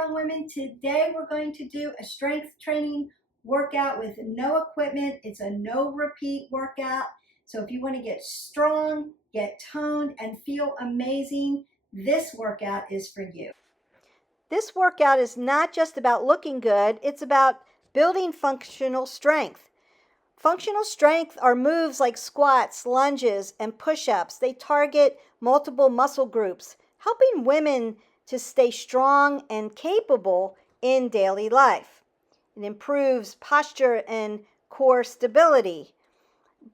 Strong Women. Today we're going to do a strength training workout with no equipment. It's a no repeat workout. So if you want to get strong, get toned, and feel amazing, this workout is for you. This workout is not just about looking good, it's about building functional strength. Functional strength are moves like squats, lunges, and push-ups. They target multiple muscle groups, helping women to stay strong and capable in daily life. It improves posture and core stability,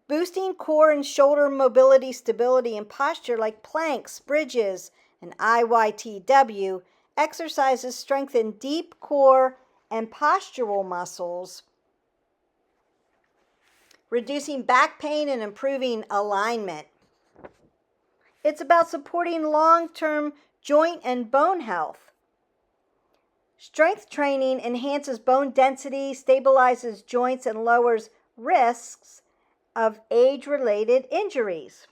boosting core and shoulder mobility, stability, and posture like planks, bridges, and IYTW. Exercises strengthen deep core and postural muscles, reducing back pain and improving alignment. It's about supporting long-term joint and bone health. Strength training enhances bone density, stabilizes joints, and lowers risks of age-related injuries.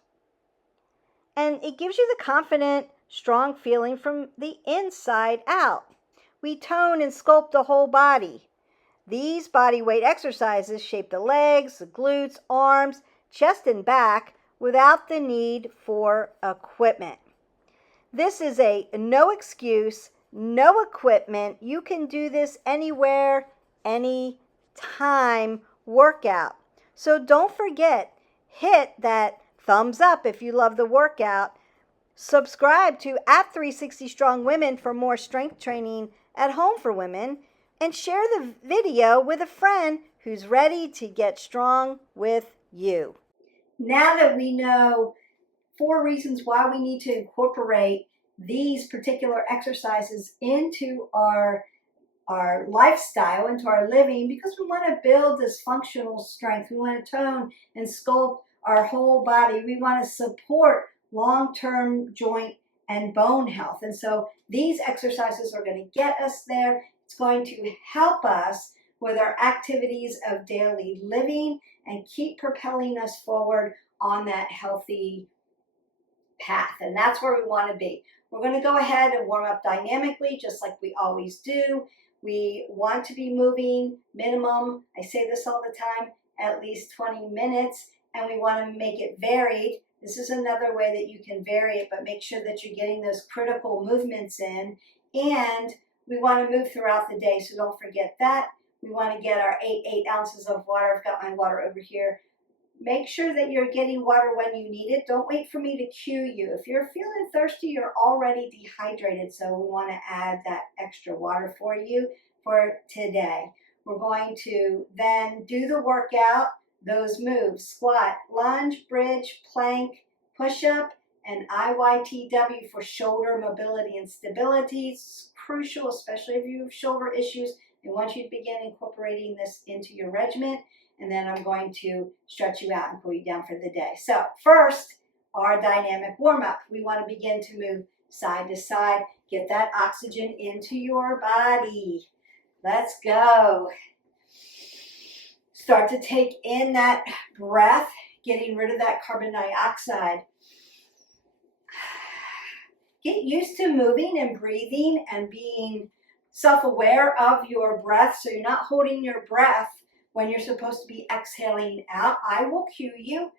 And it gives you the confident, strong feeling from the inside out. We tone and sculpt the whole body. These body weight exercises shape the legs, the glutes, arms, chest, and back without the need for equipment. This is a no excuse, no equipment. You can do this anywhere, anytime workout. So don't forget, hit that thumbs up if you love the workout. Subscribe to @360strongwomen for more strength training at home for women. And share the video with a friend who's ready to get strong with you. Now that we know 4 reasons why we need to incorporate these particular exercises into our lifestyle, into our living, because we want to build this functional strength. We want to tone and sculpt our whole body. We want to support long-term joint and bone health. And so these exercises are going to get us there. It's going to help us with our activities of daily living and keep propelling us forward on that healthy path. And that's where we want to be. We're going to go ahead and warm up dynamically, just like we always do. We want to be moving minimum, I say this all the time, at least 20 minutes, and we want to make it varied. This is another way that you can vary it, but make sure that you're getting those critical movements in. And we want to move throughout the day, so don't forget that. We want to get our 8 ounces of water. I've got my water over here. Make sure that you're getting water when you need it. Don't wait for me to cue you. If you're feeling thirsty, you're already dehydrated, so we want to add that extra water for you for today. We're going to then do the workout, those moves: squat, lunge, bridge, plank, push-up, and IYTW for shoulder mobility and stability. It's crucial, especially if you have shoulder issues. I want you to begin incorporating this into your regimen, and then I'm going to stretch you out and cool you down for the day. So first, our dynamic warm-up. We want to begin to move side to side, get that oxygen into your body. Let's go. Start to take in that breath, getting rid of that carbon dioxide. Get used to moving and breathing and being self-aware of your breath, so you're not holding your breath when you're supposed to be exhaling out. I will cue you.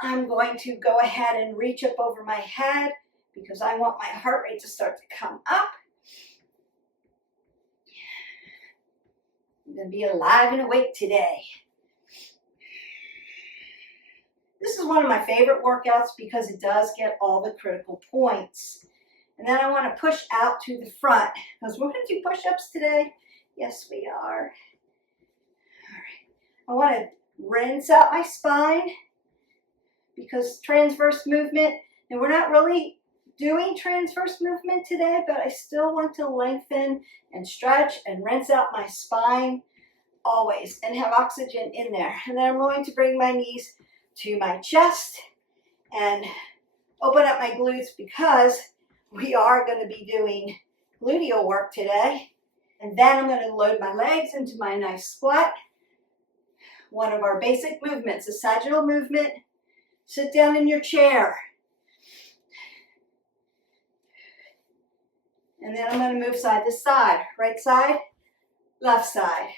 I'm going to go ahead and reach up over my head because I want my heart rate to start to come up. I'm going to be alive and awake today. This is one of my favorite workouts because it does get all the critical points. And then I want to push out to the front because we're going to do push-ups today. Yes, we are. All right. I want to rinse out my spine because transverse movement, and we're not really doing transverse movement today, but I still want to lengthen and stretch and rinse out my spine always and have oxygen in there. And then I'm going to bring my knees to my chest and open up my glutes because we are going to be doing gluteal work today. And then I'm going to load my legs into my nice squat. One of our basic movements, a sagittal movement. Sit down in your chair. And then I'm going to move side to side. Right side, left side.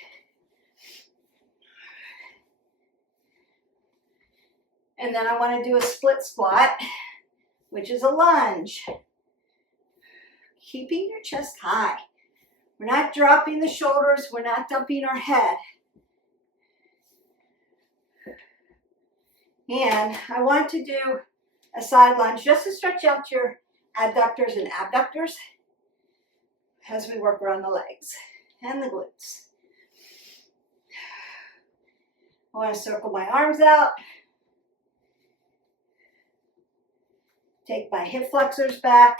And then I want to do a split squat, which is a lunge. Keeping your chest high. We're not dropping the shoulders. We're not dumping our head. And I want to do a side lunge just to stretch out your adductors and abductors as we work around the legs and the glutes. I want to circle my arms out. Take my hip flexors back.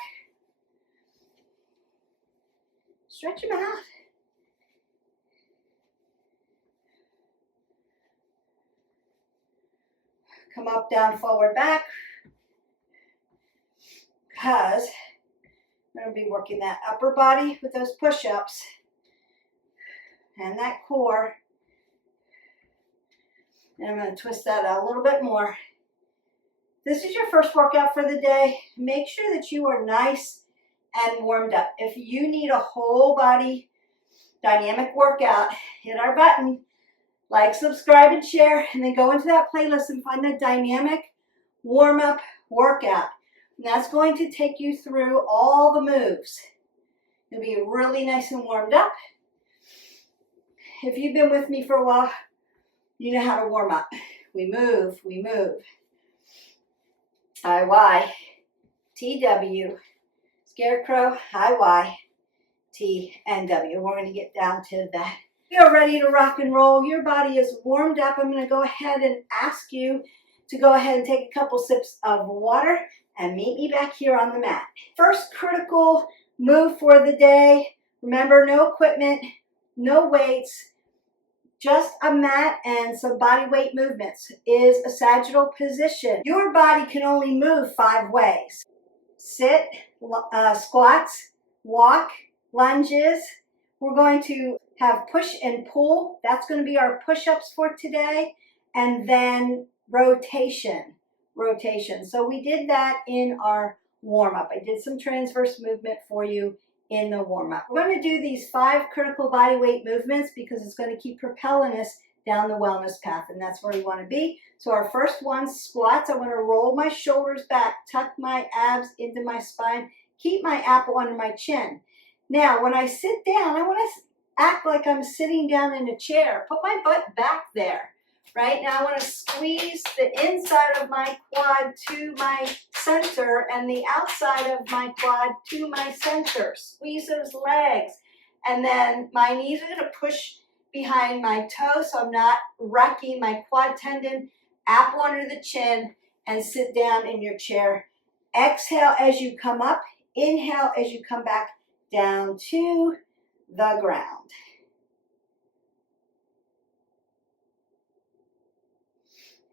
Stretch them out. Come up, down, forward, back. Because we're going to be working that upper body with those push-ups and that core. And I'm going to twist that out a little bit more. This is your first workout for the day. Make sure that you are nice and warmed up. If you need a whole body dynamic workout, hit our button, like, subscribe, and share, and then go into that playlist and find the dynamic warm-up workout. And that's going to take you through all the moves. You'll be really nice and warmed up. If you've been with me for a while, you know how to warm up. We move, we move. I-Y, T-W, Scarecrow, I-Y, T, and W. We're going to get down to that. You're ready to rock and roll. Your body is warmed up. I'm going to go ahead and ask you to go ahead and take a couple sips of water and meet me back here on the mat. First critical move for the day. Remember, no equipment, no weights, just a mat and some body weight movements is a sagittal position. Your body can only move 5 ways. Sit, squats, walk, lunges. We're going to have push and pull. That's going to be our push-ups for today. And then rotation. So we did that in our warm-up. I did some transverse movement for you in the warm-up. We're going to do these 5 critical body weight movements because it's going to keep propelling us down the wellness path, and that's where we want to be. So our first one, squats. I want to roll my shoulders back, tuck my abs into my spine, keep my apple under my chin. Now, when I sit down, I want to act like I'm sitting down in a chair. Put my butt back there. Right now I want to squeeze the inside of my quad to my center and the outside of my quad to my center. Squeeze those legs. And then my knees are going to push behind my toes so I'm not wrecking my quad tendon. Apple under the chin and sit down in your chair. Exhale as you come up. Inhale as you come back down to the ground.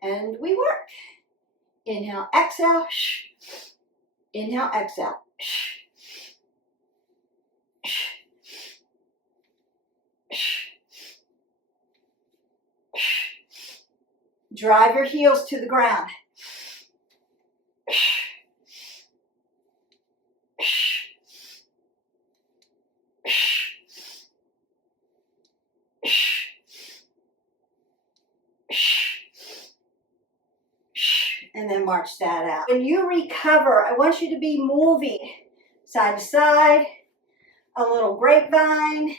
And we work. Inhale, exhale. Inhale, exhale. Drive your heels to the ground. And then march that out. When you recover, I want you to be moving side to side, a little grapevine,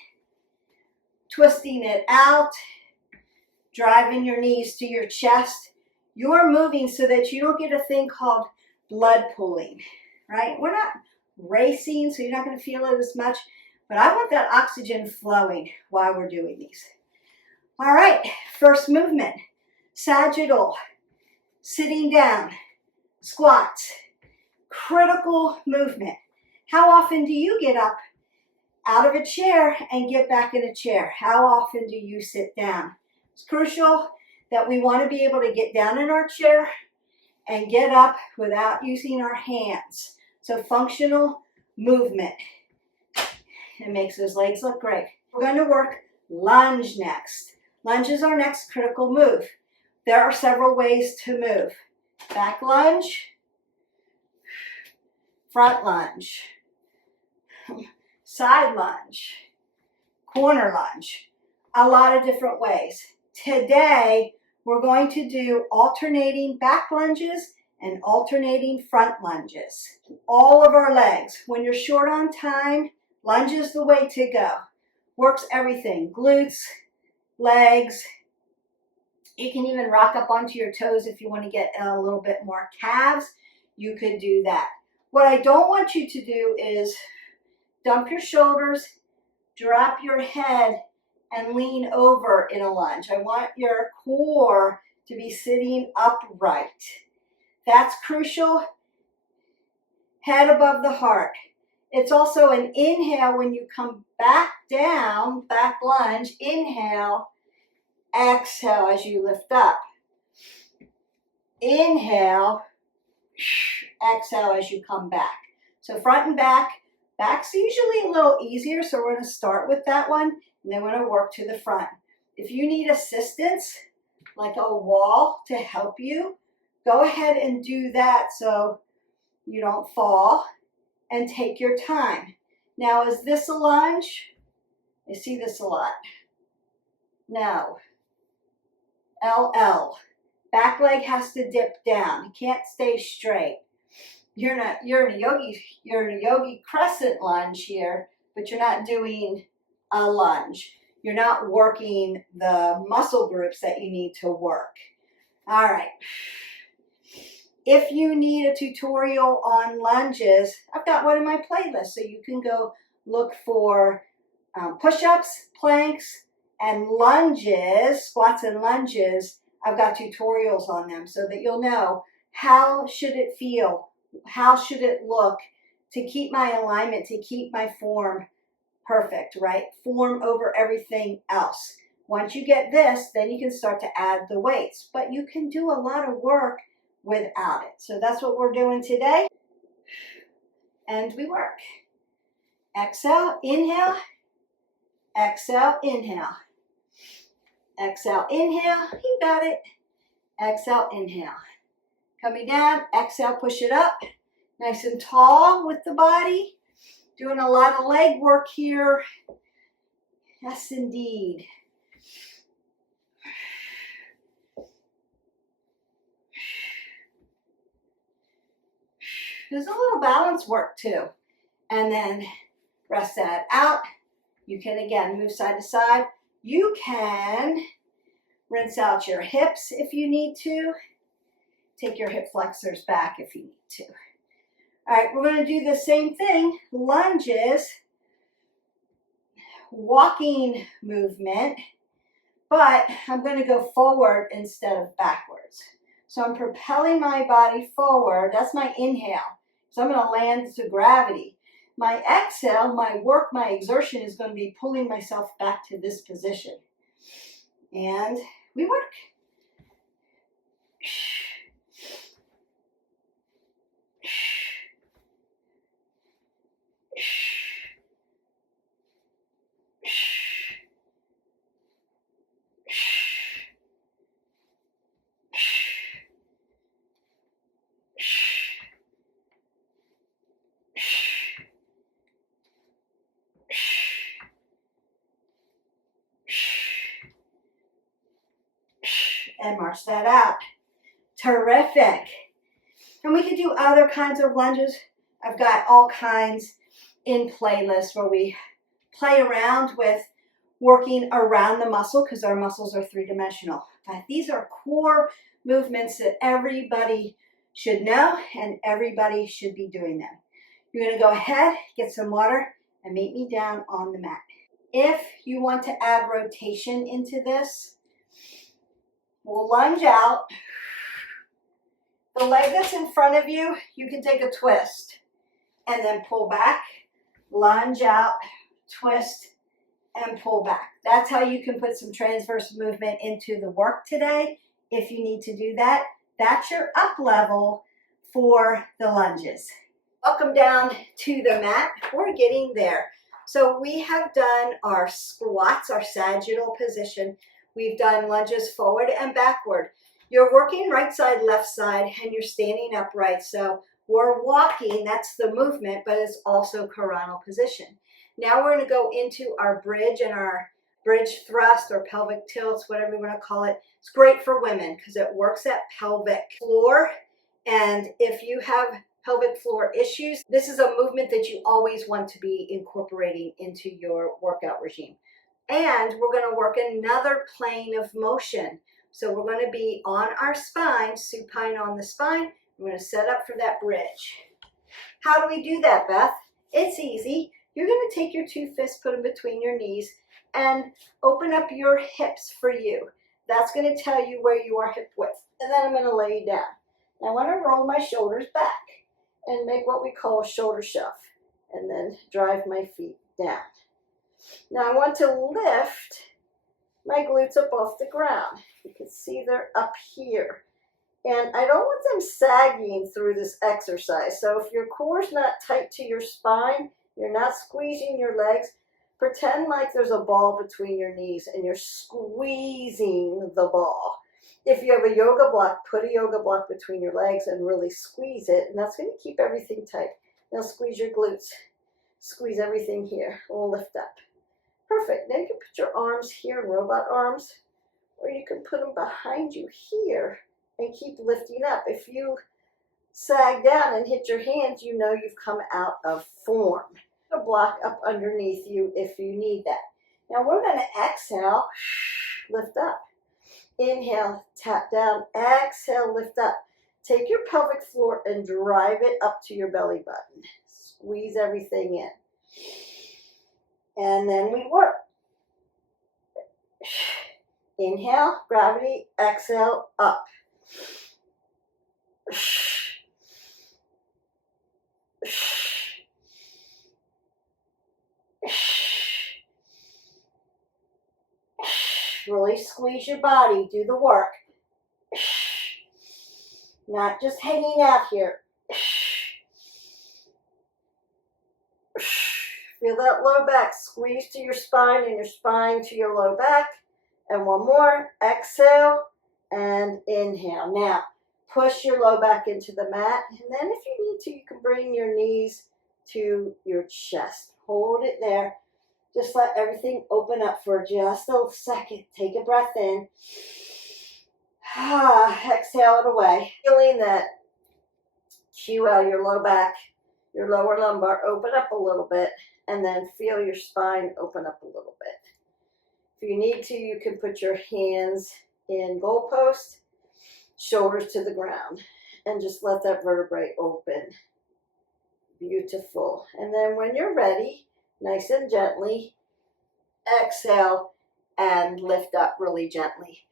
twisting it out, driving your knees to your chest. You're moving so that you don't get a thing called blood pooling, right? We're not racing, so you're not going to feel it as much, but I want that oxygen flowing while we're doing these. All right, first movement, sagittal. Sitting down, squats, critical movement. How often do you get up out of a chair and get back in a chair? How often do you sit down? It's crucial that we want to be able to get down in our chair and get up without using our hands. So functional movement. It makes those legs look great. We're going to work lunge next. Lunge is our next critical move. There are several ways to move. Back lunge, front lunge. side lunge, corner lunge, a lot of different ways. Today, we're going to do alternating back lunges and alternating front lunges. All of our legs. When you're short on time, lunge is the way to go. Works everything, glutes, legs. You can even rock up onto your toes if you want to get a little bit more calves. You could do that. What I don't want you to do is dump your shoulders, drop your head, and lean over in a lunge. I want your core to be sitting upright. That's crucial. Head above the heart. It's also an inhale when you come back down, back lunge, inhale, exhale as you lift up. Inhale, exhale as you come back. So front and back. Back's usually a little easier, so we're going to start with that one, and then we're going to work to the front. If you need assistance, like a wall to help you, go ahead and do that so you don't fall, and take your time. Now, is this a lunge? I see this a lot. No. LL. Back leg has to dip down. You can't stay straight. You're in a yogi crescent lunge here, but you're not doing a lunge. You're not working the muscle groups that you need to work. All right. If you need a tutorial on lunges, I've got one in my playlist, so you can go look for push-ups, planks, and lunges, squats and lunges. I've got tutorials on them so that you'll know how should it feel, how should it look to keep my alignment, to keep my form perfect, right? Form over everything else. Once you get this, then you can start to add the weights, but you can do a lot of work without it. So that's what we're doing today. And we work. Exhale, inhale, exhale, inhale. Exhale, inhale, you got it. Exhale, inhale. Coming down, exhale, push it up. Nice and tall with the body. Doing a lot of leg work here. Yes, indeed. There's a little balance work too. And then rest that out. You can, again, move side to side. You can rinse out your hips if you need to. Take your hip flexors back if you need to. All right, we're going to do the same thing. Lunges, walking movement, but I'm going to go forward instead of backwards. So I'm propelling my body forward. That's my inhale. So I'm going to land to gravity. My exhale, my work, my exertion is going to be pulling myself back to this position. And we work. And march that out. Terrific. And we could do other kinds of lunges. I've got all kinds in playlists where we play around with working around the muscle because our muscles are three-dimensional. But these are core movements that everybody should know and everybody should be doing them. You're going to go ahead, get some water, and meet me down on the mat. If you want to add rotation into this, we'll lunge out. The leg that's in front of you, you can take a twist and then pull back, lunge out, twist, and pull back. That's how you can put some transverse movement into the work today. If you need to do that, that's your up level for the lunges. Welcome down to the mat. We're getting there. So we have done our squats, our sagittal position. We've done lunges forward and backward. You're working right side, left side, and you're standing upright. So we're walking, that's the movement, but it's also coronal position. Now we're going to go into our bridge and our bridge thrust or pelvic tilts, whatever you want to call it. It's great for women because it works that pelvic floor. And if you have pelvic floor issues, this is a movement that you always want to be incorporating into your workout regime. And we're going to work another plane of motion. So we're going to be on our spine, supine on the spine. We're going to set up for that bridge. How do we do that, Beth? It's easy. You're going to take your two fists, put them between your knees, and open up your hips for you. That's going to tell you where you are hip width. And then I'm going to lay you down. I want to roll my shoulders back and make what we call a shoulder shove, and then drive my feet down. Now I want to lift my glutes up off the ground. You can see they're up here. And I don't want them sagging through this exercise. So if your core's not tight to your spine, you're not squeezing your legs, pretend like there's a ball between your knees and you're squeezing the ball. If you have a yoga block, put a yoga block between your legs and really squeeze it, and that's going to keep everything tight. Now squeeze your glutes. Squeeze everything here. We'll lift up. Perfect. Now you can put your arms here, robot arms, or you can put them behind you here and keep lifting up. If you sag down and hit your hands, you know you've come out of form. A block up underneath you if you need that. Now we're going to exhale, lift up. Inhale, tap down. Exhale, lift up. Take your pelvic floor and drive it up to your belly button. Squeeze everything in. And then we work. Inhale, gravity. Exhale, up. Really squeeze your body. Do the work. Not just hanging out here. Feel that low back. Squeeze to your spine and your spine to your low back. And one more. Exhale and inhale. Now, push your low back into the mat. And then if you need to, you can bring your knees to your chest. Hold it there. Just let everything open up for just a second. Take a breath in. Exhale it away. Feeling that QL, your low back, your lower lumbar, open up a little bit. And then feel your spine open up a little bit. If you need to, you can put your hands in goalpost, shoulders to the ground, and just let that vertebrae open. Beautiful. And then when you're ready, nice and gently, exhale and lift up really gently.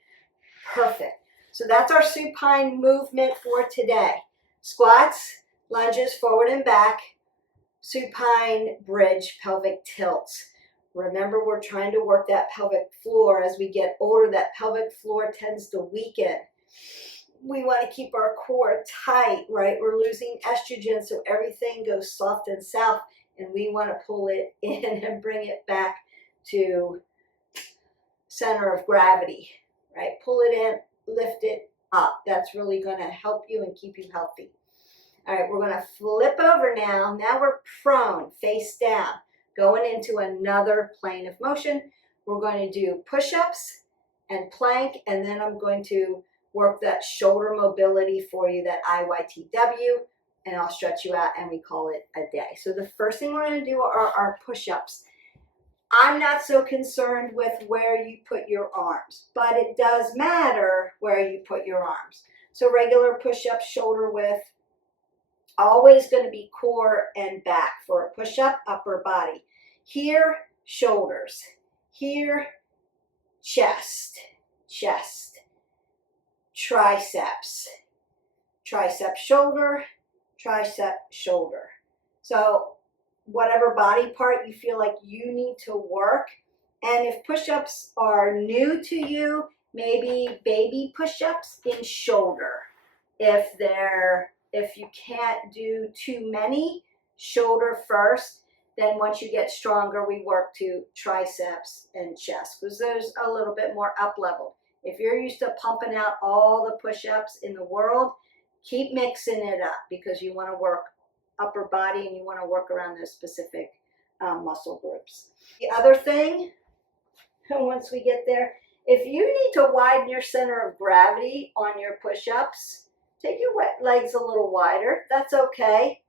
Perfect. So that's our supine movement for today. Squats, lunges, forward and back, supine, bridge, pelvic tilts. Remember, we're trying to work that pelvic floor. As we get older, that pelvic floor tends to weaken. We want to keep our core tight, right? We're losing estrogen, so everything goes soft and south, and we want to pull it in and bring it back to center of gravity, right? Pull it in, lift it up. That's really going to help you and keep you healthy. All right, we're going to flip over now. Now we're prone, face down, going into another plane of motion. We're going to do push-ups and plank, and then I'm going to work that shoulder mobility for you, that IYTW, and I'll stretch you out, and we call it a day. So the first thing we're going to do are our push-ups. I'm not so concerned with where you put your arms, but it does matter where you put your arms. So regular push-ups, shoulder width, always going to be core and back for a push-up, upper body. Here, shoulders. Here, chest, chest. Triceps, tricep, shoulder, tricep, shoulder. So whatever body part you feel like you need to work. And if push-ups are new to you, maybe baby push-ups in shoulder. If you can't do too many, shoulder first. Then once you get stronger, we work to triceps and chest, because there's a little bit more up level. If you're used to pumping out all the push-ups in the world, keep mixing it up, because you want to work upper body and you want to work around those specific muscle groups. The other thing, once we get there, if you need to widen your center of gravity on your push-ups, take your legs a little wider. That's okay.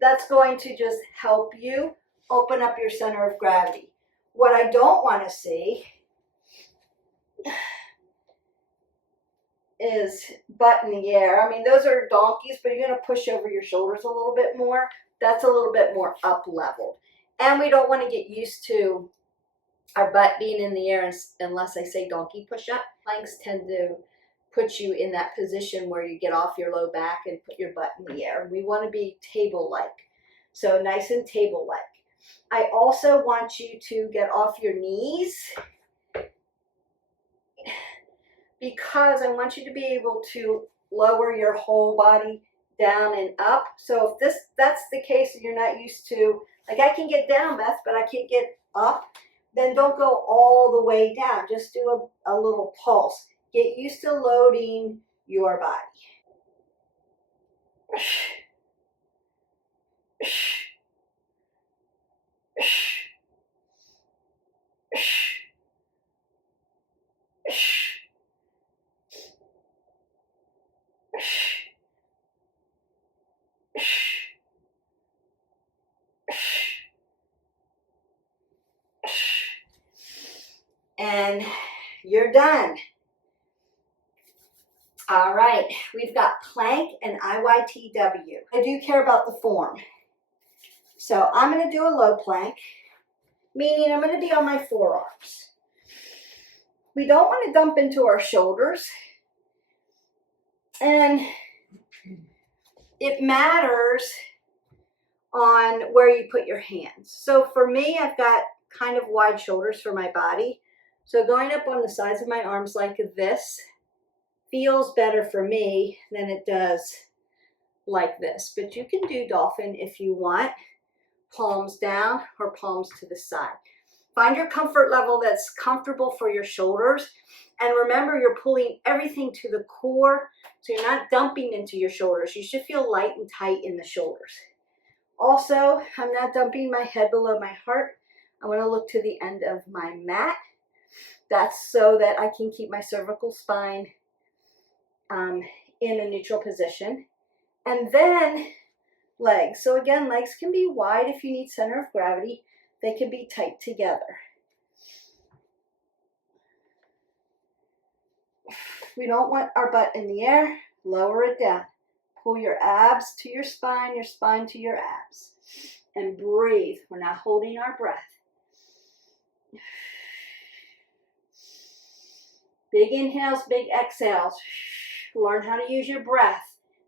That's going to just help you open up your center of gravity. What I don't want to see is butt in the air. I mean, those are donkeys, but you're going to push over your shoulders a little bit more. That's a little bit more up leveled. And we don't want to get used to our butt being in the air unless I say donkey push-up. Planks tend to put you in that position where you get off your low back and put your butt in the air. We want to be table-like, so nice and table-like. I also want you to get off your knees because I want you to be able to lower your whole body down and up. So if that's the case and you're not used to, like I can get down, Beth, but I can't get up, then don't go all the way down. Just do a little pulse. Get used to loading your body. And you're done. All right, we've got plank and IYTW. I do care about the form. So I'm going to do a low plank, meaning I'm going to be on my forearms. We don't want to dump into our shoulders. And it matters on where you put your hands. So for me, I've got kind of wide shoulders for my body. So going up on the sides of my arms like this feels better for me than it does like this. But you can do dolphin if you want, palms down or palms to the side. Find your comfort level that's comfortable for your shoulders. And remember, you're pulling everything to the core, so you're not dumping into your shoulders. You should feel light and tight in the shoulders. Also, I'm not dumping my head below my heart. I want to look to the end of my mat. That's so that I can keep my cervical spine in a neutral position. And then legs. So again, legs can be wide if you need center of gravity. They can be tight together. We don't want our butt in the air. Lower it down. Pull your abs to your spine to your abs. And breathe. We're not holding our breath. Big inhales, big exhales. Learn how to use your breath.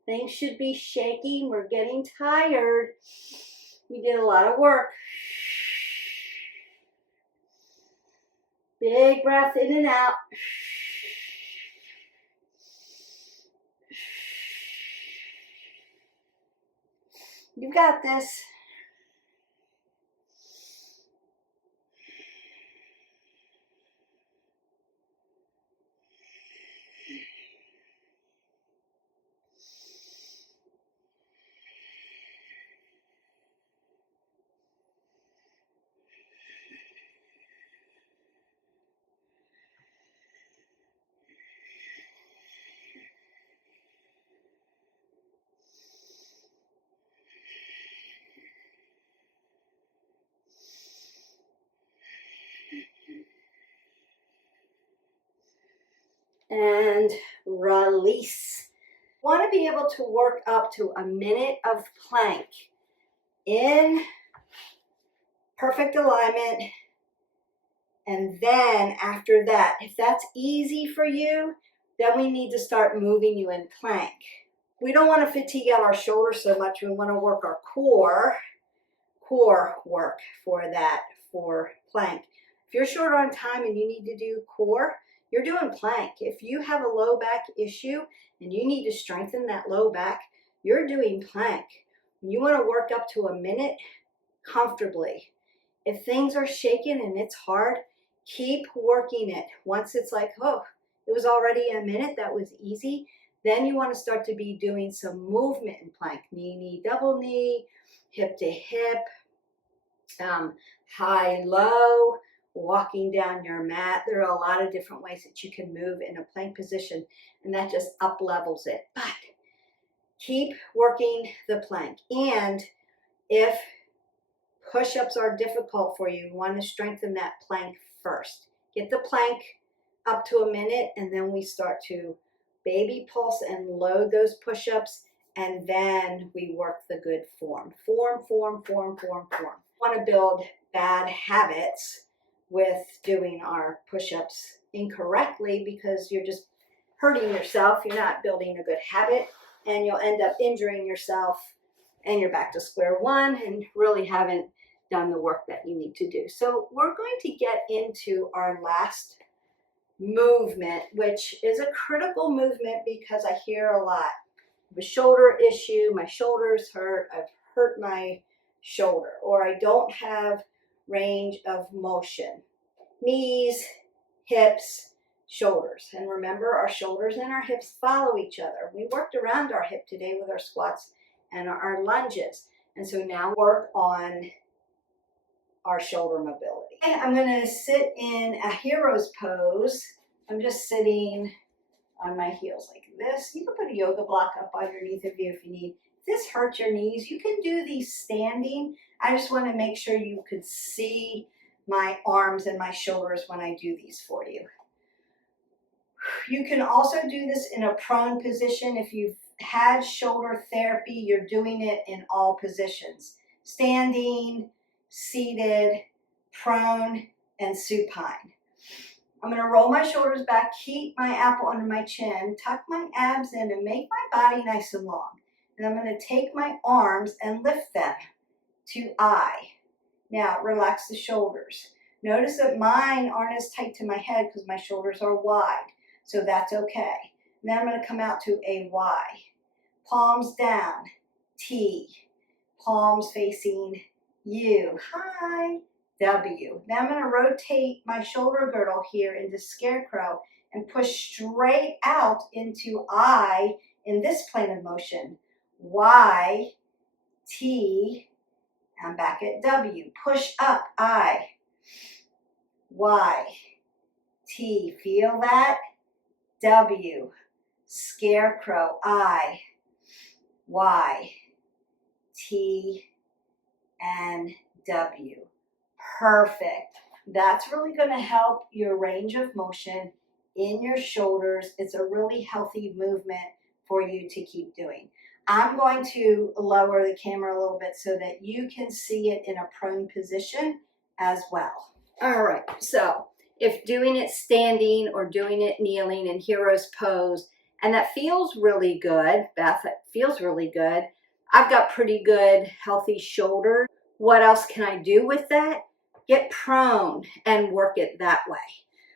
Things should be shaking. We're getting tired. We did a lot of work. Big breath in and out. You got this. And release. Want to be able to work up to a minute of plank in perfect alignment. And then after that, if that's easy for you, then we need to start moving you in plank. We don't want to fatigue out our shoulders so much. We want to work our core work for plank. If you're short on time and you need to do core, you're doing plank. If you have a low back issue and you need to strengthen that low back, you're doing plank. You want to work up to a minute comfortably. If things are shaking and it's hard, keep working it. Once it's like, oh, it was already a minute, that was easy, then you want to start to be doing some movement in plank. Knee, double knee, hip to hip. high, low, walking down your mat. There are a lot of different ways that you can move in a plank position, and that just up levels it. But keep working the plank. And if push-ups are difficult for you, you want to strengthen that plank first. Get the plank up to a minute, and then we start to baby pulse and load those push-ups, and then we work the good form. Form. Want to build bad habits with doing our push-ups incorrectly, because you're just hurting yourself. You're not building a good habit, and you'll end up injuring yourself, and you're back to square one and really haven't done the work that you need to do. So we're going to get into our last movement, which is a critical movement because I hear a lot. A shoulder issue, my shoulders hurt, I've hurt my shoulder, or I don't have range of motion. Knees, hips, shoulders. And remember, our shoulders and our hips follow each other. We worked around our hip today with our squats and our lunges. And so now work on our shoulder mobility. I'm going to sit in a hero's pose. I'm just sitting on my heels like this. You can put a yoga block up underneath of you if you need. If this hurts your knees, you can do these standing. I just want to make sure you could see my arms and my shoulders when I do these for you. You can also do this in a prone position. If you've had shoulder therapy, you're doing it in all positions. Standing, seated, prone, and supine. I'm going to roll my shoulders back, keep my apple under my chin, tuck my abs in, and make my body nice and long. And I'm going to take my arms and lift them to I. Now, relax the shoulders. Notice that mine aren't as tight to my head because my shoulders are wide. So that's okay. And then I'm going to come out to a Y. Palms down, T. Palms facing U. Hi. W. Now I'm going to rotate my shoulder girdle here into scarecrow and push straight out into I in this plane of motion. Y, T, I'm back at W. Push up, I, Y, T. Feel that? W. Scarecrow, I, Y, T, and W. Perfect. That's really going to help your range of motion in your shoulders. It's a really healthy movement for you to keep doing. I'm going to lower the camera a little bit so that you can see it in a prone position as well. All right, so if doing it standing or doing it kneeling in hero's pose, and that feels really good, Beth, it feels really good. I've got pretty good, healthy shoulders. What else can I do with that? Get prone and work it that way.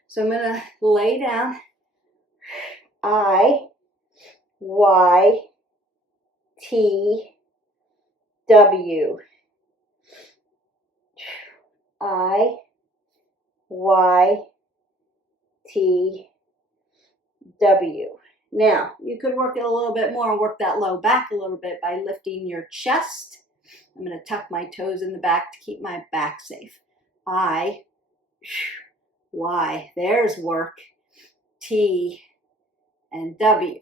So I'm going to lay down. I, Y, T, W. I, Y, T, W. Now, you could work it a little bit more and work that low back a little bit by lifting your chest. I'm going to tuck my toes in the back to keep my back safe. I, Y, there's work, T, and W.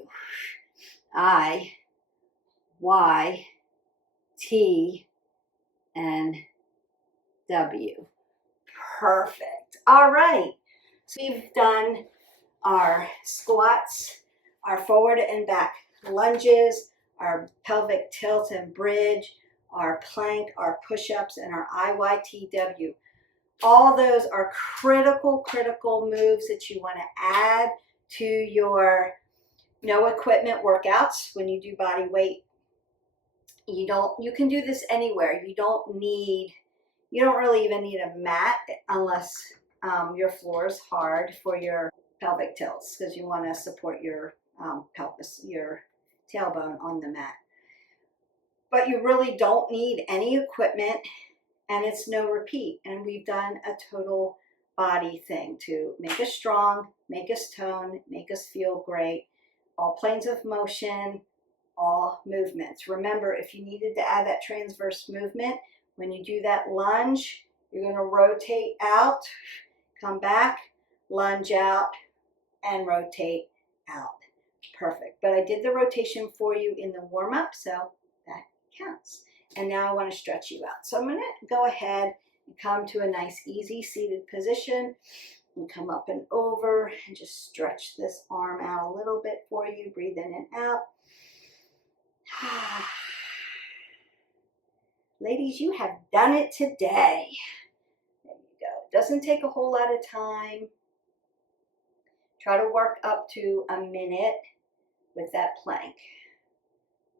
I, Y, T, and W. Perfect. All right. So we've done our squats, our forward and back lunges, our pelvic tilt and bridge, our plank, our push-ups, and our IYTW. All those are critical moves that you want to add to your no equipment workouts when you do body weight. You can do this anywhere. You don't really even need a mat unless your floor is hard for your pelvic tilts, because you want to support your pelvis, your tailbone on the mat. But you really don't need any equipment, and it's no repeat. And we've done a total body thing to make us strong, make us tone, make us feel great. All planes of motion, all movements. Remember, if you needed to add that transverse movement, When you do that lunge, you're going to rotate out, come back, lunge out, and rotate out. Perfect. But I did the rotation for you in the warm-up, so that counts. And now I want to stretch you out. So I'm going to go ahead and come to a nice, easy seated position and come up and over and just stretch this arm out a little bit for you. Breathe in and out. Ladies, you have done it today. There you go. It doesn't take a whole lot of time. Try to work up to a minute with that plank.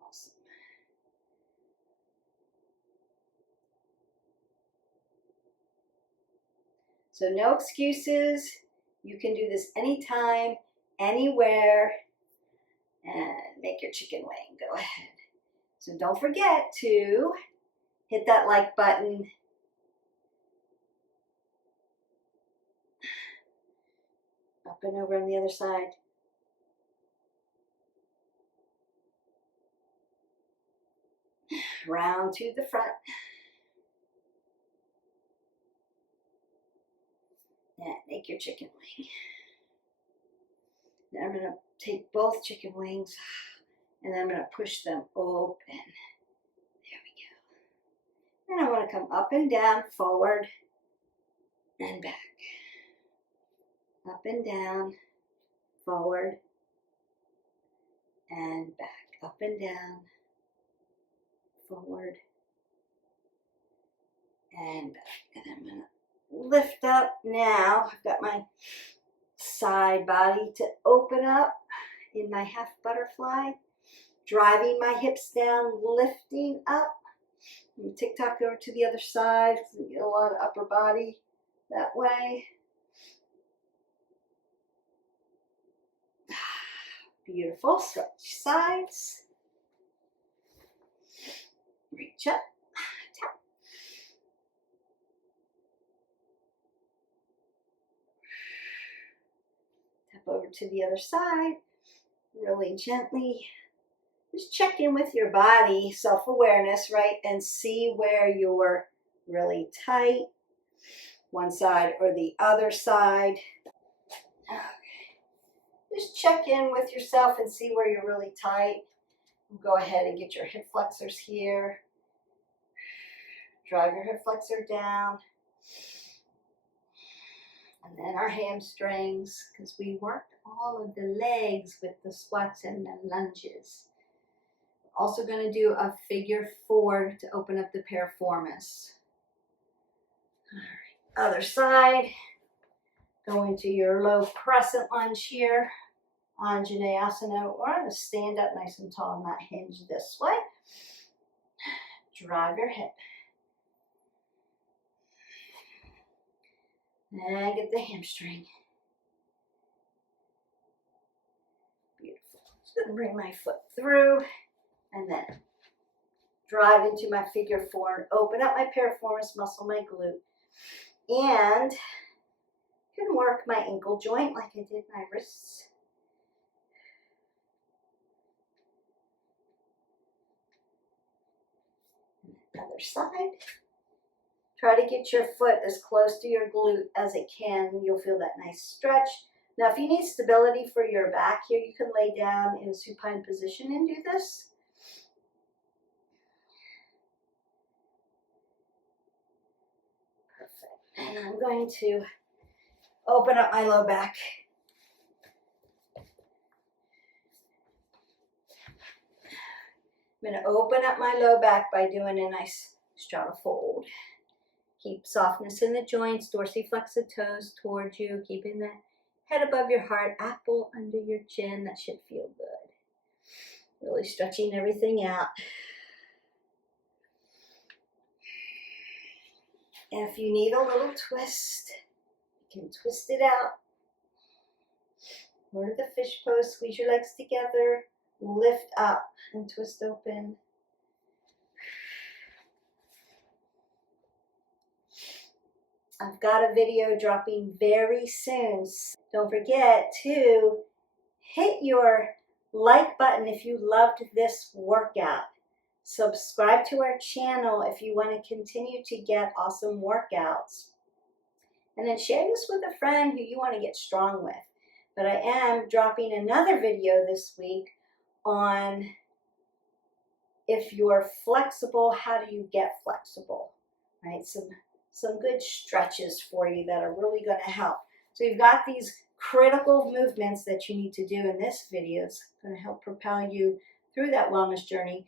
Awesome. So no excuses. You can do this anytime, anywhere, and make your chicken wing. Go ahead. So don't forget to hit that like button. Up and over on the other side. Round to the front. And make your chicken wing. Now I'm going to take both chicken wings and I'm going to push them open. There we go. And I want to come up and down, forward and back. Up and down, forward and back. Up and down, forward and back. And I'm going to lift up now. I've got my side body to open up in my half butterfly, driving my hips down, lifting up. And tick-tock over to the other side. So you get a lot of upper body that way. Beautiful. Stretch sides. Reach up. Tap. Tap over to the other side. Really gently. Just check in with your body, self-awareness, right? And see where you're really tight. One side or the other side. Okay. Just check in with yourself and see where you're really tight. Go ahead and get your hip flexors here. Drive your hip flexor down. And then our hamstrings, because we worked all of the legs with the squats and the lunges. Also going to do a figure 4 to open up the piriformis. All right, other side. Go into your low crescent lunge here. Anjaneyasana. We're going to stand up nice and tall, not hinge this way. Drive your hip. And get the hamstring. Beautiful. Just going to bring my foot through and then drive into my figure 4 and open up my piriformis muscle, my glute. And can work my ankle joint like I did my wrists. Other side. Try to get your foot as close to your glute as it can. You'll feel that nice stretch. Now, if you need stability for your back here, you can lay down in a supine position and do this. Perfect. And I'm going to open up my low back. I'm going to open up my low back by doing a nice stratofold. Keep softness in the joints, dorsiflex the toes towards you, keeping the head above your heart, apple under your chin. That should feel good. Really stretching everything out. And if you need a little twist, you can twist it out. Or the fish pose, squeeze your legs together, lift up and twist open. I've got a video dropping very soon. Don't forget to hit your like button if you loved this workout. Subscribe to our channel if you want to continue to get awesome workouts. And then share this with a friend who you want to get strong with. But I am dropping another video this week on if you're flexible, how do you get flexible, right? Some good stretches for you that are really going to help. So you've got these critical movements that you need to do in this video. It's going to help propel you through that wellness journey.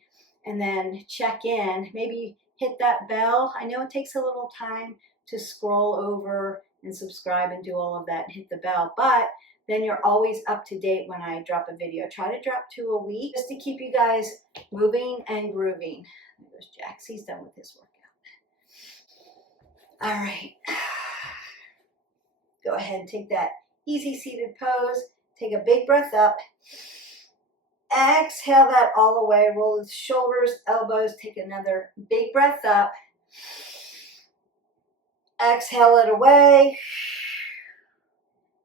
And then check in, maybe hit that bell. I know it takes a little time to scroll over and subscribe and do all of that and hit the bell, but then you're always up to date when I drop a video. Try to drop 2 a week just to keep you guys moving and grooving. There goes Jax, he's done with his workout. All right. Go ahead and take that easy seated pose. Take a big breath up. Exhale that all the way. Roll the shoulders, elbows. Take another big breath up. Exhale it away.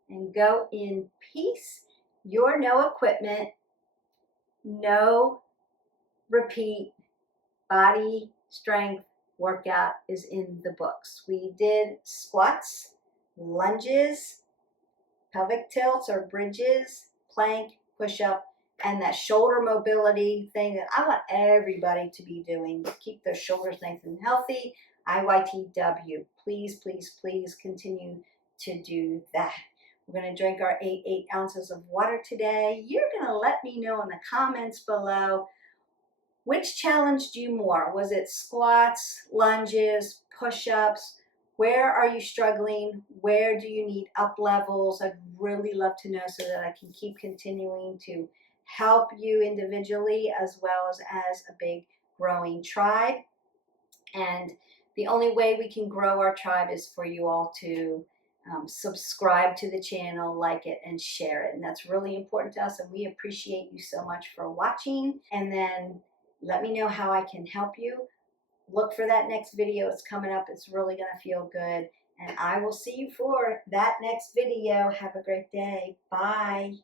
And go in peace. Your no equipment, no repeat body strength workout is in the books. We did squats, lunges, pelvic tilts or bridges, plank, push-up, and that shoulder mobility thing that I want everybody to be doing. Keep their shoulders nice and healthy. IYTW. Please, please, please continue to do that. We're going to drink our 8 ounces of water today. You're going to let me know in the comments below which challenged you more. Was it squats, lunges, push-ups? Where are you struggling? Where do you need up levels? I'd really love to know so that I can keep continuing to help you individually as well as a big growing tribe. And the only way we can grow our tribe is for you all to subscribe to the channel, like it, and share it. And that's really important to us, and we appreciate you so much for watching. And then let me know how I can help you. Look for that next video. It's coming up. It's really going to feel good. And I will see you for that next video. Have a great day. Bye.